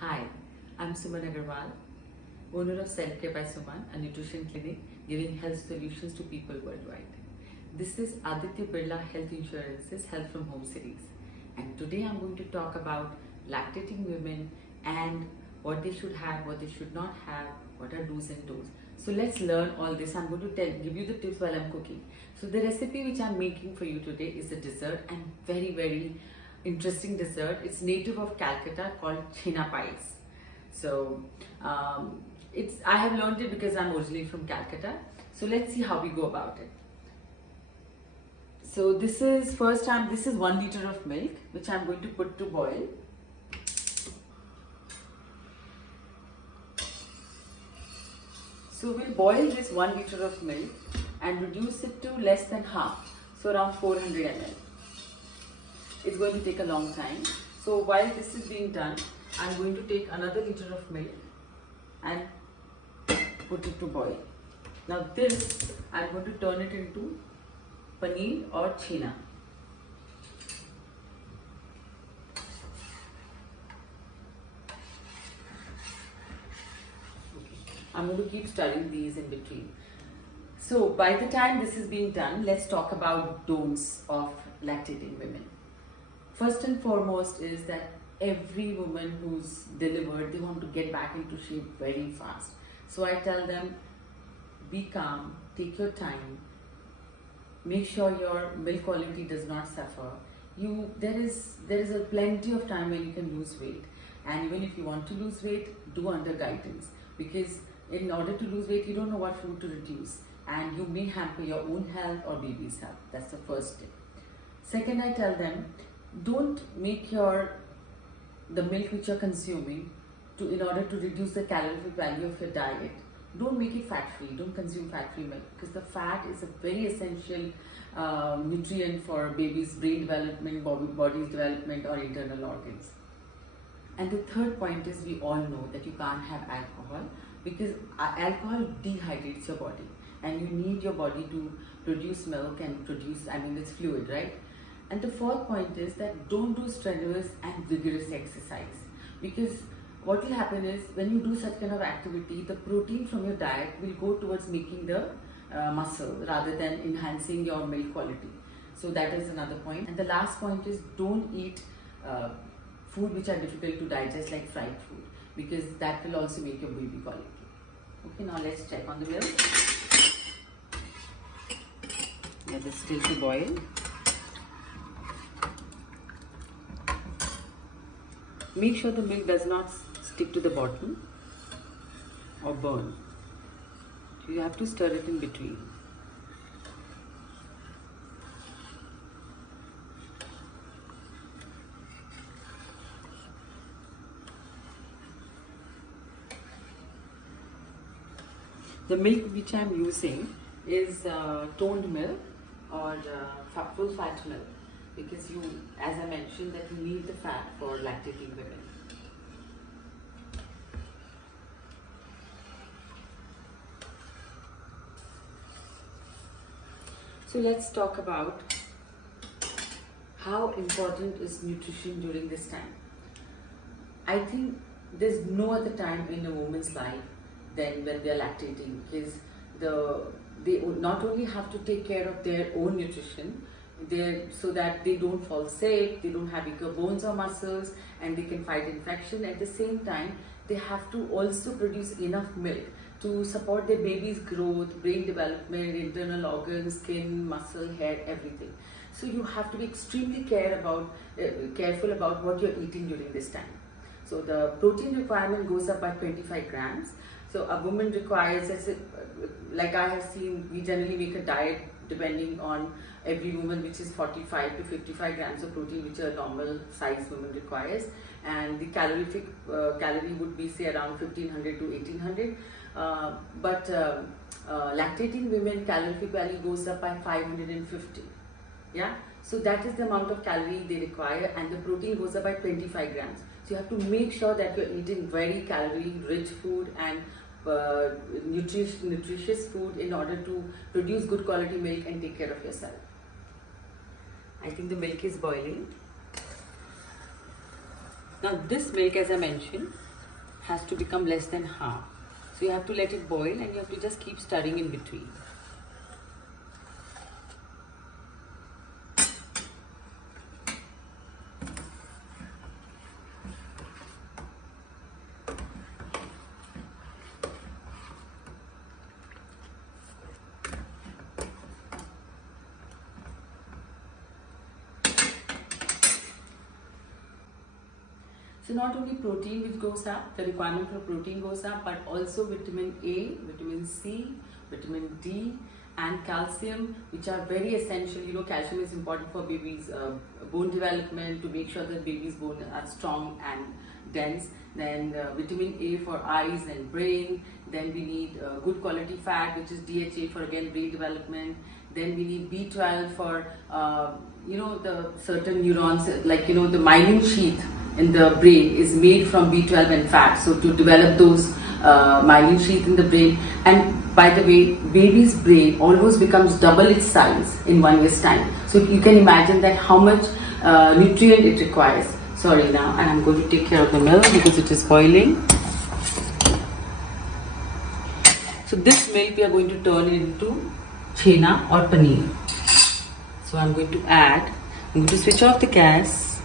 Hi, I'm Suman Agarwal, owner of Self Care by Suman, a nutrition clinic giving health solutions to people worldwide. This is Aditya Birla Health Insurance's Health from Home series. And today I'm going to talk about lactating women and what they should have, what they should not have, what are do's and don'ts. So let's learn all this. I'm going to give you the tips while I'm cooking. So the recipe which I'm making for you today is a dessert and very interesting dessert. It's native of Calcutta called Chhena pies. So I have learned it because I'm originally from Calcutta. So let's see how we go about it. So this is 1 liter of milk which I'm going to put to boil. So we'll boil this 1 liter of milk and reduce it to less than half, so around 400 ml. It's going to take a long time. So while this is being done, I'm going to take another liter of milk and put it to boil. Now this, I'm going to turn it into paneer or chhena. I'm going to keep stirring these in between. So by the time this is being done, let's talk about don'ts of lactating women. First and foremost is that every woman who's delivered, they want to get back into shape very fast. So I tell them, be calm, take your time, make sure your milk quality does not suffer. There is a plenty of time when you can lose weight, and even if you want to lose weight, do under guidance, because in order to lose weight, you don't know what food to reduce, and you may hamper your own health or baby's health. That's the first tip. Second, I tell them, don't make the milk which you're consuming in order to reduce the calorific value of your diet. Don't make it fat-free. Don't consume fat-free milk, because the fat is a very essential nutrient for baby's brain development, body's development, or internal organs. And the third point is, we all know that you can't have alcohol, because alcohol dehydrates your body, and you need your body to produce milk and it's fluid, right? And the fourth point is that don't do strenuous and vigorous exercise, because what will happen is, when you do such kind of activity, the protein from your diet will go towards making the muscle rather than enhancing your milk quality. So that is another point. And the last point is, don't eat food which are difficult to digest, like fried food, because that will also make your baby colicky. Okay, now let's check on the milk. Let it still to boil. Make sure the milk does not stick to the bottom or burn. You have to stir it in between. The milk which I am using is toned milk or full fat milk, because as I mentioned, that you need the fat for lactating women. So let's talk about how important is nutrition during this time. I think there's no other time in a woman's life than when they're lactating, because they not only have to take care of their own nutrition, so that they don't fall sick, they don't have weaker bones or muscles, and they can fight infection. At the same time, they have to also produce enough milk to support their baby's growth, brain development, internal organs, skin, muscle, hair, everything. So you have to be extremely careful about what you're eating during this time. So the protein requirement goes up by 25 grams. So a woman requires, like I have seen, we generally make a diet depending on every woman, which is 45 to 55 grams of protein, which a normal size woman requires, and the calorie would be, say, around 1500 to 1800. But lactating women, calorific value goes up by 550. Yeah, so that is the amount of calorie they require, and the protein goes up by 25 grams. So you have to make sure that you're eating very calorie-rich food and nutritious food in order to produce good quality milk and take care of yourself. I think the milk is boiling. Now this milk, as I mentioned, has to become less than half. So you have to let it boil and you have to just keep stirring in between. So not only protein which goes up, the requirement for protein goes up, but also vitamin A, vitamin C, vitamin D and calcium, which are very essential. You know, calcium is important for babies' bone development, to make sure that babies' bones are strong and dense. Then vitamin A for eyes and brain. Then we need good quality fat, which is DHA for again brain development. Then we need B12 for you know, the certain neurons, like, you know, the myelin sheath in the brain is made from B12 and fat. So to develop those myelin sheath in the brain. And by the way, baby's brain almost becomes double its size in 1 year's time. So you can imagine that how much nutrient it requires. Sorry now, and I'm going to take care of the milk because it is boiling. So this milk we are going to turn into chhena or paneer. So I'm going to switch off the gas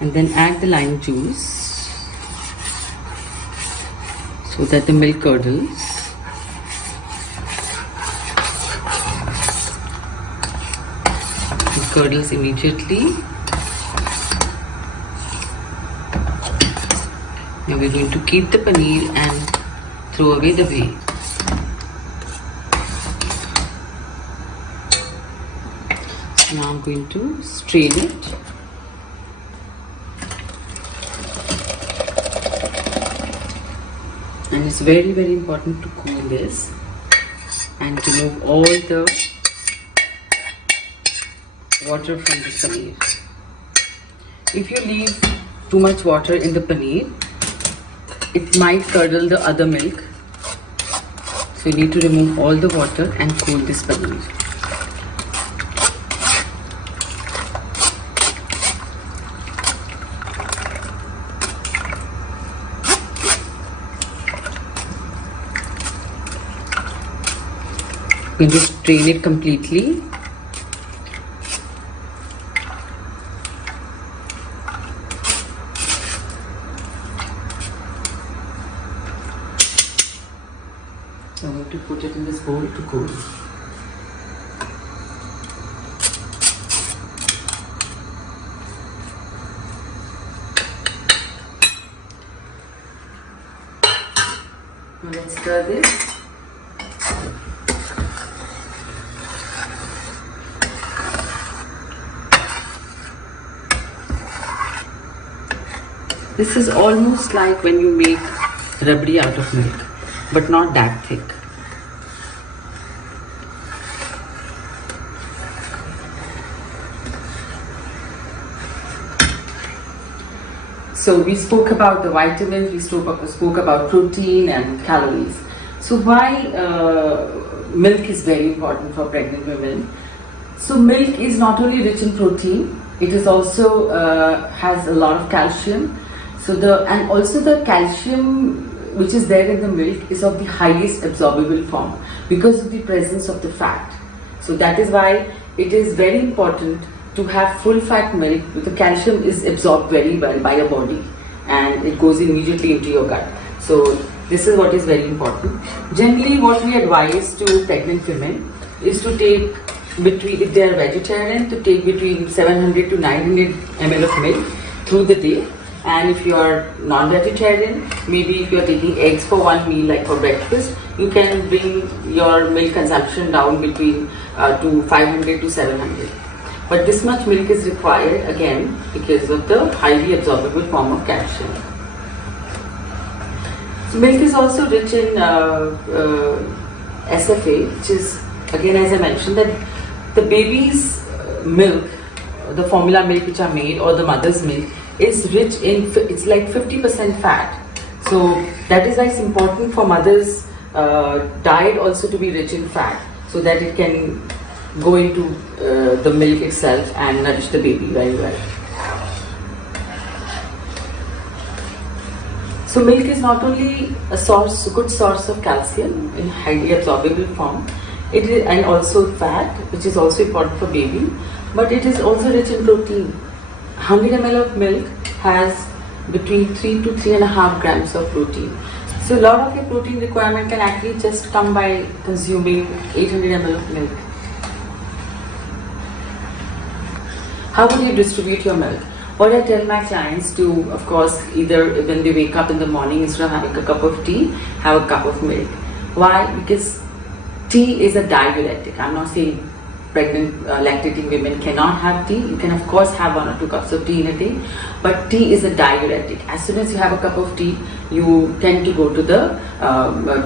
and then add the lime juice so that the milk curdles. It curdles immediately. Now we're going to keep the paneer and throw away the whey. Now I'm going to strain it. And it's very, very important to cool this and remove all the water from the paneer. If you leave too much water in the paneer, it might curdle the other milk. So you need to remove all the water and cool this paneer. I'm going to strain it completely. I'm going to put it in this bowl to cool. Now let's stir this. This is almost like when you make rabdi out of milk, but not that thick. So we spoke about the vitamins, we spoke about protein and calories. So why milk is very important for pregnant women? So milk is not only rich in protein, it is also has a lot of calcium. And also the calcium which is there in the milk is of the highest absorbable form because of the presence of the fat. So that is why it is very important to have full fat milk. The calcium is absorbed very well by your body and it goes immediately into your gut. So this is what is very important. Generally what we advise to pregnant women is to take between, if they are vegetarian, to take between 700 to 900 ml of milk through the day. And if you are non-vegetarian, maybe if you are taking eggs for one meal, like for breakfast, you can bring your milk consumption down between to 500 to 700. But this much milk is required again because of the highly absorbable form of calcium. So milk is also rich in SFA, which is, again, as I mentioned, that the baby's milk, the formula milk which are made, or the mother's milk, is rich in, it's like 50% fat. So that is why it's important for mother's diet also to be rich in fat, so that it can go into the milk itself and nourish the baby very well. So So milk is not only a good source of calcium in highly absorbable form, it is, and also fat, which is also important for baby, but it is also rich in protein. 100 ml of milk has between 3 to 3.5 grams of protein. So a lot of your protein requirement can actually just come by consuming 800 ml of milk. How would you distribute your milk? What I tell my clients to, of course, either when they wake up in the morning, instead of having a cup of tea, have a cup of milk. Why? Because tea is a diuretic. I'm not saying pregnant lactating women cannot have tea. You can of course have 1 or 2 cups of tea in a day, but tea is a diuretic. As soon as you have a cup of tea, you tend to go to the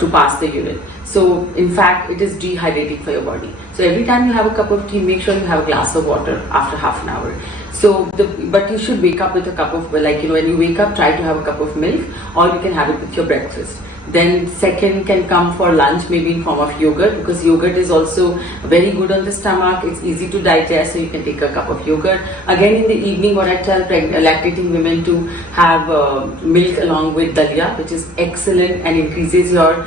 to pass the urine. So in fact, it is dehydrating for your body. So every time you have a cup of tea, make sure you have a glass of water after half an hour. So, but you should wake up with a cup of, like, when you wake up, try to have a cup of milk, or you can have it with your breakfast. Then second can come for lunch, maybe in form of yogurt, because yogurt is also very good on the stomach. It's easy to digest, so you can take a cup of yogurt. Again, in the evening, what I tell lactating women to have milk along with dalia, which is excellent and increases your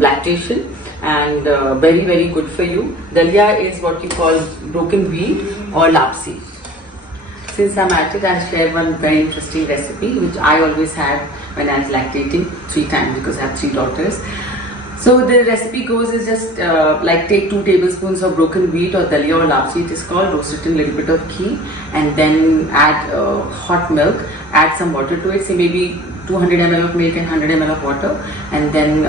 lactation, and very, very good for you. Dalia is what you call broken wheat or lapsi. Since I'm at it, I'll share one very interesting recipe which I always had when I was lactating 3 times, because I have 3 daughters. So the recipe goes is just like take 2 tablespoons of broken wheat or dalia or lapsi, it is called, roast it in a little bit of ghee, and then add hot milk, add some water to it, say maybe 200 ml of milk and 100 ml of water, and then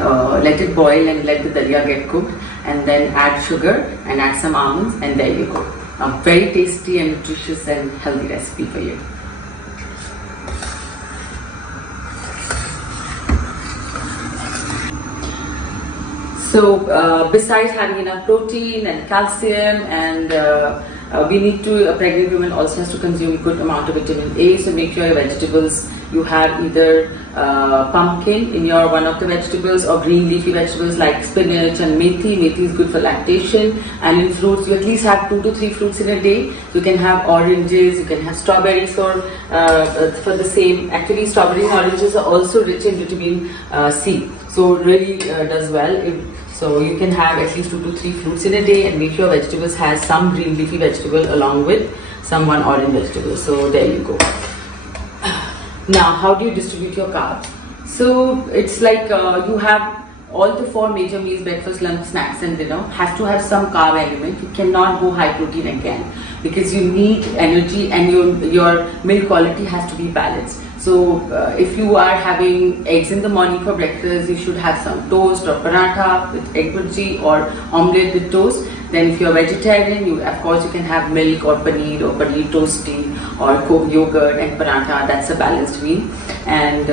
let it boil and let the dalia get cooked, and then add sugar and add some almonds, and there you go. A very tasty and nutritious and healthy recipe for you. So besides having enough protein and calcium, and we need to, a pregnant woman also has to consume a good amount of vitamin A, so make sure your vegetables, you have either pumpkin in your one of the vegetables, or green leafy vegetables like spinach and methi. Methi is good for lactation. And in fruits, you at least have 2 to 3 fruits in a day. You can have oranges, you can have strawberries for the same. Actually, strawberries and oranges are also rich in vitamin C, so it really does well. So you can have at least 2 to 3 fruits in a day, and make sure vegetables has some green leafy vegetable along with some one orange vegetable. So there you go. Now, how do you distribute your carbs? So it's like you have all the 4 major meals, breakfast, lunch, snacks and dinner, have to have some carb element. You cannot go high protein again, because you need energy, and your meal quality has to be balanced. So if you are having eggs in the morning for breakfast, you should have some toast or paratha with egg bhurji, or omelette with toast. Then if you are vegetarian, of course you can have milk or paneer toasty, or yogurt and paratha. That's a balanced meal. And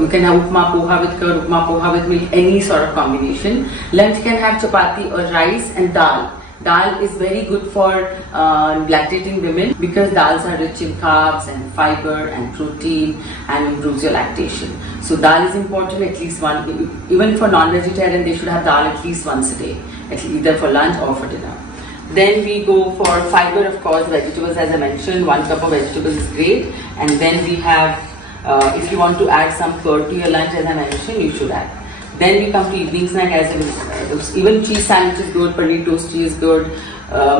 you can have upma poha with curd, upma poha with milk, any sort of combination. Lunch can have chapati or rice and dal. Dal is very good for lactating women, because dals are rich in carbs and fiber and protein, and improves your lactation. So dal is important, at least one. Even for non-vegetarian, they should have dal at least once a day, either for lunch or for dinner. Then we go for fiber, of course, vegetables, as I mentioned, 1 cup of vegetables is great. And then we have, if you want to add some curd to your lunch, as I mentioned, you should add. Then we come to evening snack, as even cheese sandwich is good, paneer toasty is good,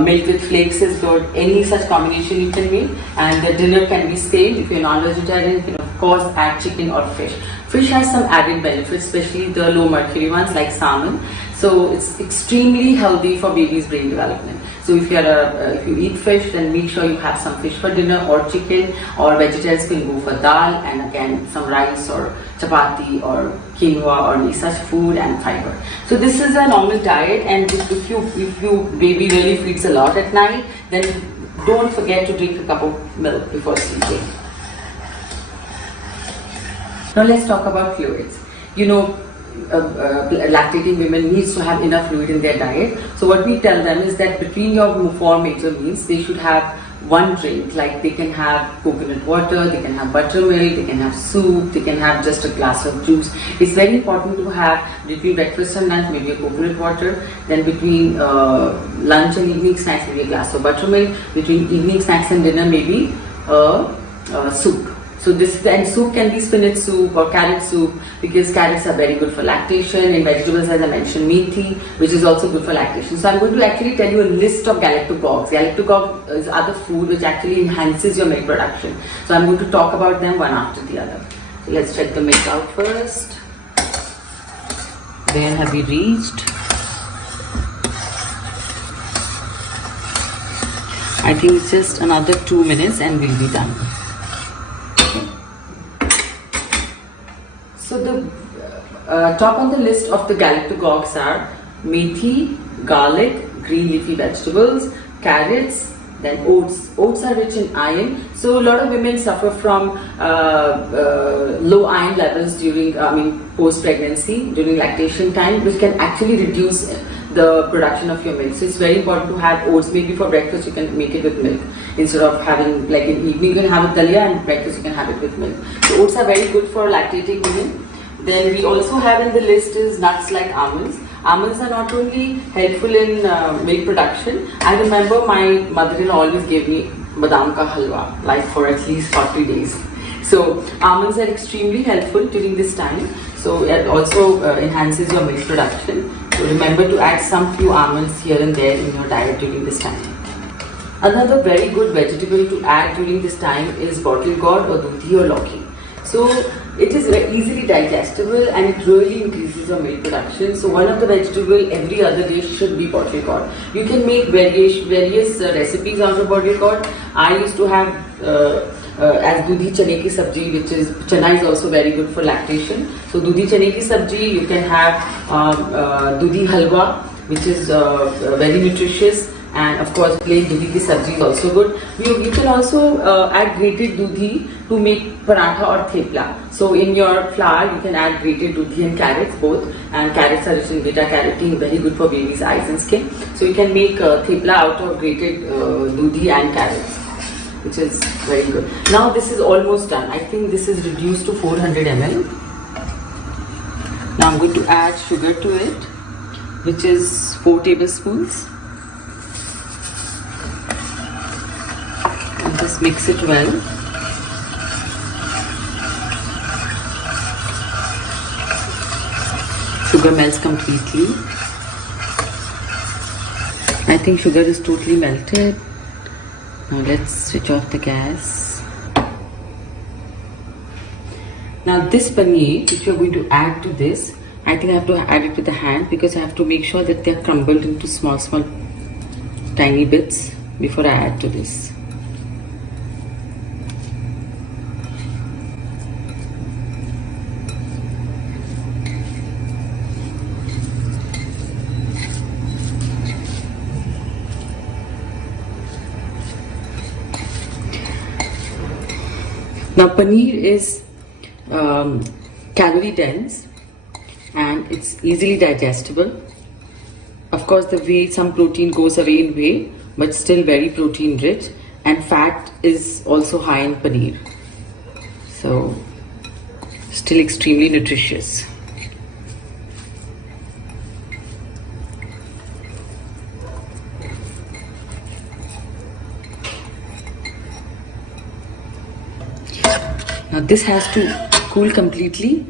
milk with flakes is good, any such combination you can make. And the dinner can be same. If you're non-vegetarian, you can of course add chicken or fish. Fish has some added benefits, especially the low mercury ones like salmon. So it's extremely healthy for baby's brain development. So if you eat fish, then make sure you have some fish for dinner, or chicken, or vegetarians can go for dal, and again some rice or chapati or quinoa or any such food, and fiber. So this is a normal diet, and if you baby really feeds a lot at night, then don't forget to drink a cup of milk before sleeping. Now let's talk about fluids. Lactating women needs to have enough fluid in their diet. So what we tell them is that between your 4 major meals, they should have one drink. Like they can have coconut water, they can have buttermilk, they can have soup, they can have just a glass of juice. It's very important to have between breakfast and lunch maybe a coconut water. Then between lunch and evening snacks maybe a glass of buttermilk. Between evening snacks and dinner maybe a soup. So this, and soup can be spinach soup or carrot soup, because carrots are very good for lactation. In vegetables, as I mentioned, methi, which is also good for lactation. So I'm going to actually tell you a list of galactogogues. Galactogog is other food which actually enhances your milk production. So I'm going to talk about them one after the other. So let's check the milk out first. Where have we reached? I think it's just another 2 minutes and we'll be done. So the top on the list of the galactogogues are methi, garlic, green leafy vegetables, carrots, then oats. Oats are rich in iron. So a lot of women suffer from low iron levels during, post-pregnancy, during lactation time, which can actually reduce the production of your milk. So it's very important to have oats. Maybe for breakfast you can make it with milk instead of having, like in evening you can have it dalia, and breakfast you can have it with milk. So oats are very good for lactating women. Then we also have in the list is nuts like almonds. Almonds are not only helpful in milk production. I remember my mother-in-law always gave me badam ka halwa, like for at least 40 days. So almonds are extremely helpful during this time. So it also enhances your milk production. So remember to add some few almonds here and there in your diet during this time. Another very good vegetable to add during this time is bottle gourd or dudhi or lauki. So it is easily digestible and it really increases your milk production. So one of the vegetable every other dish should be bottle gourd. You can make various recipes out of bottle gourd. I used to have as dudhi chane ki sabji, which is, chana is also very good for lactation. So dudhi chane ki sabji, you can have dudhi halwa, which is very nutritious. And of course plain dudhi ki sabji is also good. You can also add grated dudhi to make paratha or thepla. So in your flour you can add grated dudhi and carrots both, and carrots are rich in beta carotene, very good for baby's eyes and skin. So you can make thepla out of grated dudhi and carrots, which is very good. Now this is almost done. I think this is reduced to 400 ml. Now I'm going to add sugar to it, which is 4 tablespoons. And just mix it well. Sugar melts completely. I think sugar is totally melted. Now let's switch off the gas. Now this paneer which we are going to add to this, I think I have to add it with the hand, because I have to make sure that they are crumbled into small tiny bits before I add to this. Now paneer is calorie dense and it's easily digestible. Of course the way some protein goes away in whey, but still very protein rich, and fat is also high in paneer. So still extremely nutritious. Now this has to cool completely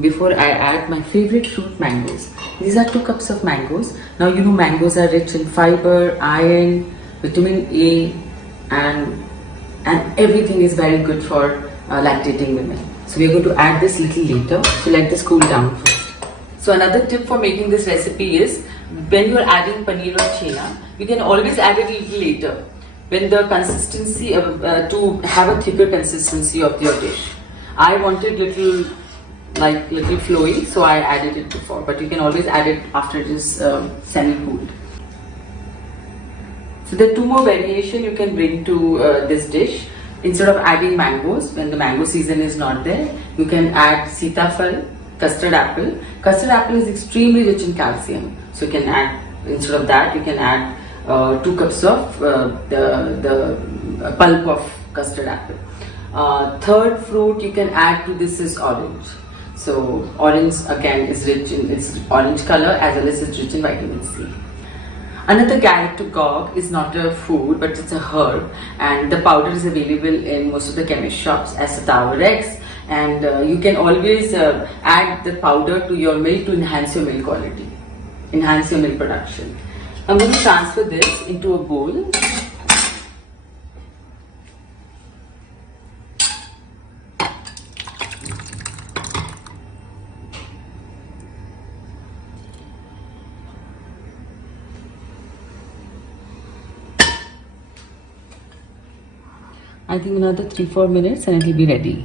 before I add my favorite fruit, mangoes. These are 2 cups of mangoes. Now you know mangoes are rich in fiber, iron, vitamin A, and everything is very good for lactating women. So we are going to add this little later. So let this cool down first. So another tip for making this recipe is, when you are adding paneer or chena, you can always add it a little later, when the consistency to have a thicker consistency of your dish. I wanted little flowy, so I added it before, but you can always add it after it is semi-cooled. So there are 2 more variations you can bring to this dish. Instead of adding mangoes, when the mango season is not there, you can add sitafal, custard apple. Custard apple is extremely rich in calcium, so you can add, instead of that, you can add 2 cups of the pulp of custard apple. Third fruit you can add to this is orange. So orange again is rich in its orange color, as well as it's rich in vitamin C. Another galactogog is not a food, but it's a herb, and the powder is available in most of the chemist shops as a Tower X. And you can always add the powder to your milk to enhance your milk quality, enhance your milk production. I'm going to transfer this into a bowl. I think another 3-4 minutes and it will be ready.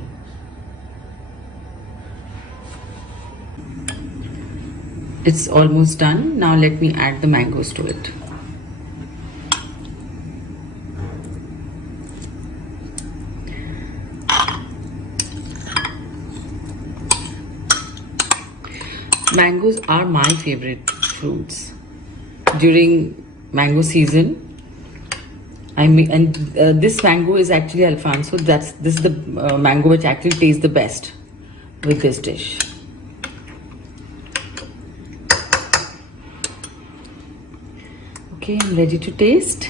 It's almost done. Now let me add the mangoes to it. Mangoes are my favorite fruits. During mango season, this mango is actually Alfonso. This is the mango which actually tastes the best with this dish. Okay, I'm ready to taste.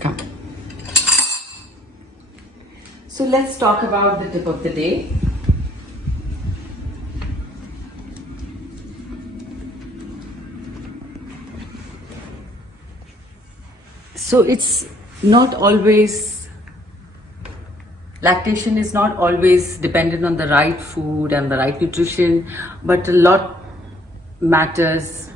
Come. So let's talk about the tip of the day. So it's not always, lactation is not always dependent on the right food and the right nutrition, but a lot matters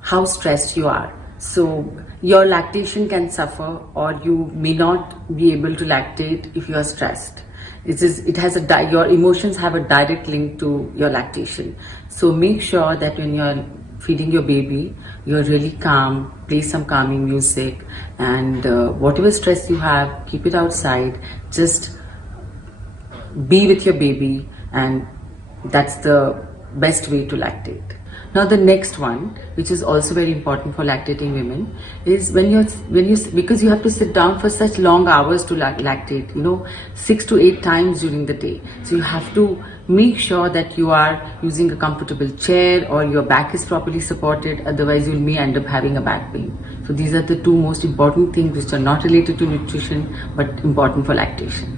how stressed you are. So your lactation can suffer, or you may not be able to lactate if you are stressed. Your emotions have a direct link to your lactation. So make sure that when you're feeding your baby, you're really calm, play some calming music, and whatever stress you have, keep it outside. Just be with your baby, and that's the best way to lactate. Now the next one, which is also very important for lactating women, is because you have to sit down for such long hours to lactate, 6 to 8 times during the day. So you have to make sure that you are using a comfortable chair or your back is properly supported, otherwise you may end up having a back pain. So these are the two most important things which are not related to nutrition but important for lactation.